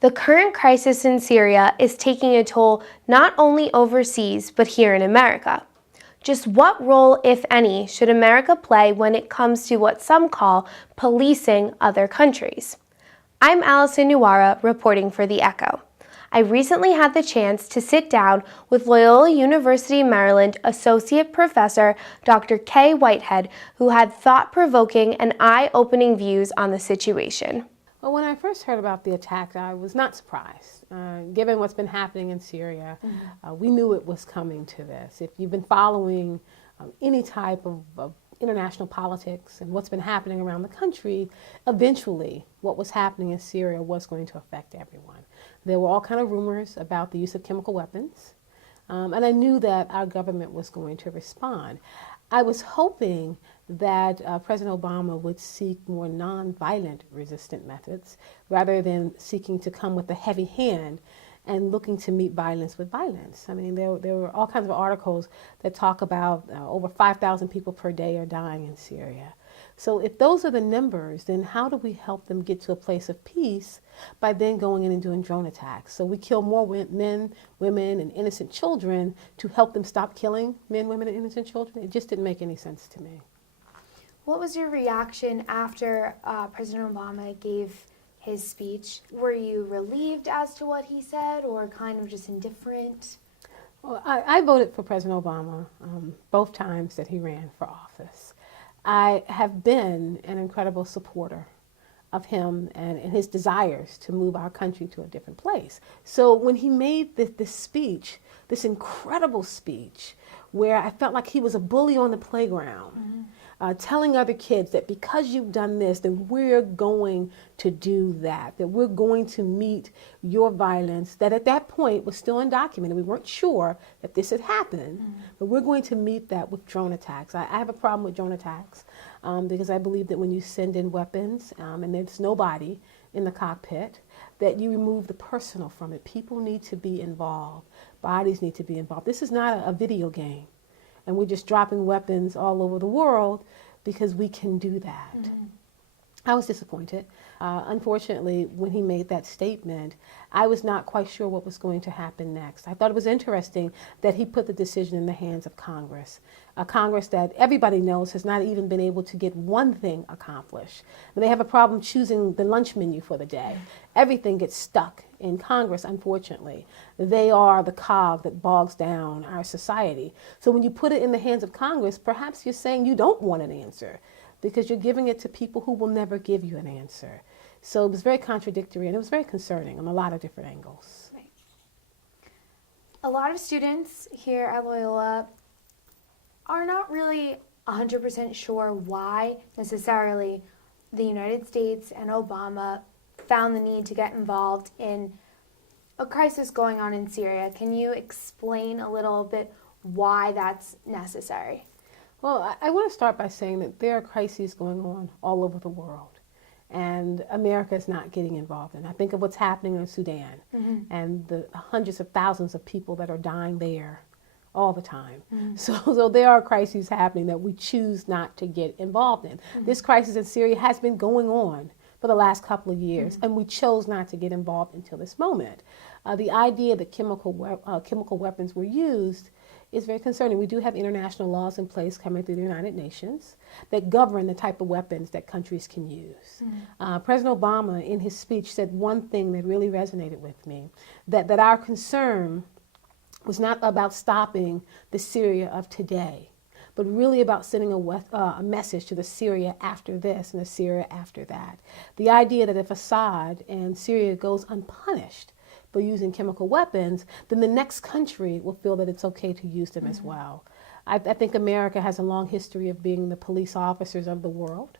The current crisis in Syria is taking a toll not only overseas, but here in America. Just what role, if any, should America play when it comes to what some call policing other countries? I'm Allison Nuara, reporting for The Echo. I recently had the chance to sit down with Loyola University Maryland Associate Professor Dr. Kay Whitehead, who had thought-provoking and eye-opening views on the situation. Well, when I first heard about the attack, I was not surprised. Given what's been happening in Syria, we knew it was coming to this. If you've been following any type of international politics and what's been happening around the country, eventually what was happening in Syria was going to affect everyone. There were all kinds of rumors about the use of chemical weapons, and I knew that our government was going to respond. I was hoping that President Obama would seek more non-violent resistant methods rather than seeking to come with a heavy hand and looking to meet violence with violence. I mean, there were all kinds of articles that talk about over 5,000 people per day are dying in Syria. So if those are the numbers, then how do we help them get to a place of peace by then going in and doing drone attacks? So we kill more men, women, and innocent children to help them stop killing men, women, and innocent children? It just didn't make any sense to me. What was your reaction after President Obama gave his speech? Were you relieved as to what he said or kind of just indifferent? Well, I voted for President Obama both times that he ran for office. I have been an incredible supporter of him and his desires to move our country to a different place. So when he made this speech, this incredible speech, where I felt like he was a bully on the playground, telling other kids that because you've done this, then we're going to do that we're going to meet your violence, that at that point was still undocumented. We weren't sure that this had happened, but we're going to meet that with drone attacks. I have a problem with drone attacks because I believe that when you send in weapons and there's nobody in the cockpit, that you remove the personal from it. People need to be involved. Bodies need to be involved. This is not a video game. And we're just dropping weapons all over the world because we can do that. I was disappointed. Unfortunately, when he made that statement, I was not quite sure what was going to happen next. I thought it was interesting that he put the decision in the hands of Congress, a Congress that everybody knows has not even been able to get one thing accomplished. They have a problem choosing the lunch menu for the day. Everything gets stuck in Congress, unfortunately. They are the cog that bogs down our society. So when you put it in the hands of Congress, perhaps you're saying you don't want an answer, because you're giving it to people who will never give you an answer. So it was very contradictory, and it was very concerning on a lot of different angles. Right. A lot of students here at Loyola are not really 100% sure why necessarily the United States and Obama found the need to get involved in a crisis going on in Syria. Can you explain a little bit why that's necessary? Well, I want to start by saying that there are crises going on all over the world, and America is not getting involved in. I think of what's happening in Sudan and the hundreds of thousands of people that are dying there all the time. So there are crises happening that we choose not to get involved in. This crisis in Syria has been going on for the last couple of years, and we chose not to get involved until this moment. The idea that chemical weapons were used is very concerning. We do have international laws in place coming through the United Nations that govern the type of weapons that countries can use. President Obama, in his speech, said one thing that really resonated with me, that our concern was not about stopping the Syria of today, but really about sending a message to the Syria after this and the Syria after that. The idea that if Assad and Syria goes unpunished for using chemical weapons, then the next country will feel that it's okay to use them as well. I think America has a long history of being the police officers of the world.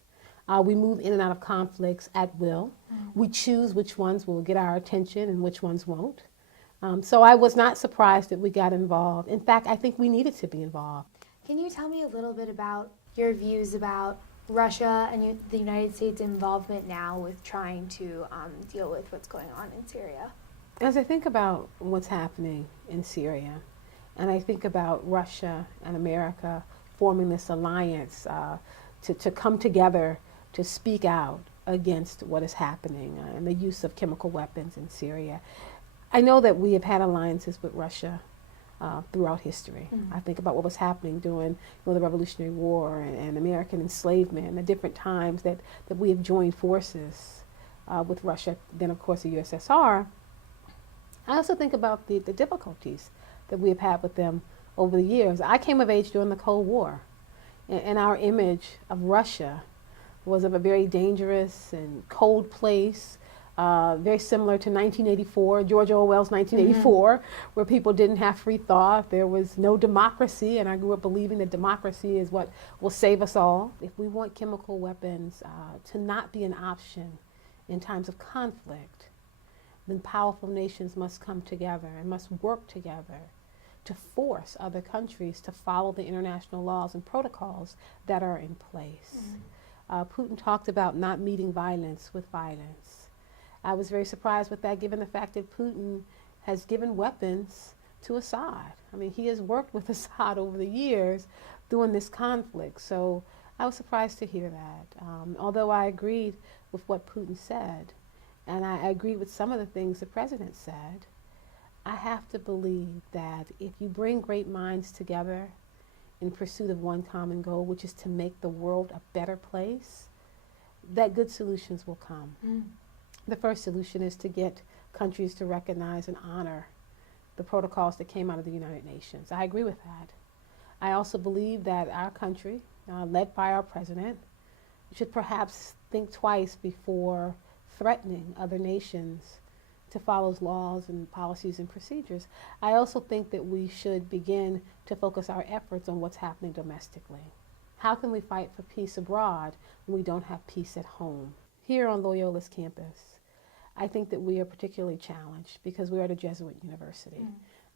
We move in and out of conflicts at will. We choose which ones will get our attention and which ones won't. So I was not surprised that we got involved. In fact, I think we needed to be involved. Can you tell me a little bit about your views about Russia and the United States' involvement now with trying to deal with what's going on in Syria? As I think about what's happening in Syria, and I think about Russia and America forming this alliance to come together to speak out against what is happening and the use of chemical weapons in Syria. I know that we have had alliances with Russia throughout history. I think about what was happening during the Revolutionary War and American enslavement, and the different times that we have joined forces with Russia, then of course the USSR. I also think about the difficulties that we have had with them over the years. I came of age during the Cold War, and our image of Russia was of a very dangerous and cold place, very similar to 1984, George Orwell's 1984, where people didn't have free thought. There was no democracy, and I grew up believing that democracy is what will save us all. If we want chemical weapons to not be an option in times of conflict, then powerful nations must come together and must work together to force other countries to follow the international laws and protocols that are in place. Putin talked about not meeting violence with violence. I was very surprised with that, given the fact that Putin has given weapons to Assad. I mean, he has worked with Assad over the years during this conflict. So I was surprised to hear that. Although I agreed with what Putin said, and I agreed with some of the things the president said, I have to believe that if you bring great minds together in pursuit of one common goal, which is to make the world a better place, that good solutions will come. The first solution is to get countries to recognize and honor the protocols that came out of the United Nations. I agree with that. I also believe that our country, led by our president, should perhaps think twice before threatening other nations to follow laws and policies and procedures. I also think that we should begin to focus our efforts on what's happening domestically. How can we fight for peace abroad when we don't have peace at home? Here on Loyola's campus, I think that we are particularly challenged because we are at a Jesuit university.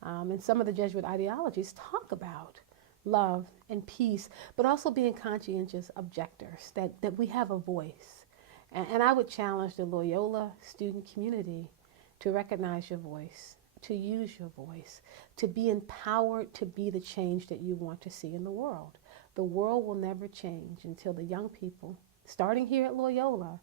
And some of the Jesuit ideologies talk about love and peace, but also being conscientious objectors, that we have a voice. And I would challenge the Loyola student community to recognize your voice, to use your voice, to be empowered to be the change that you want to see in the world. The world will never change until the young people, starting here at Loyola,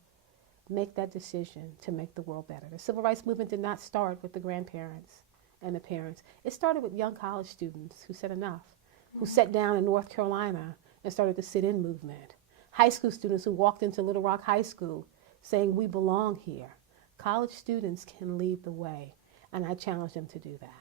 make that decision to make the world better. The civil rights movement did not start with the grandparents and the parents. It started with young college students who said enough, who sat down in North Carolina and started the sit-in movement. High school students who walked into Little Rock High School saying, we belong here. College students can lead the way, and I challenge them to do that.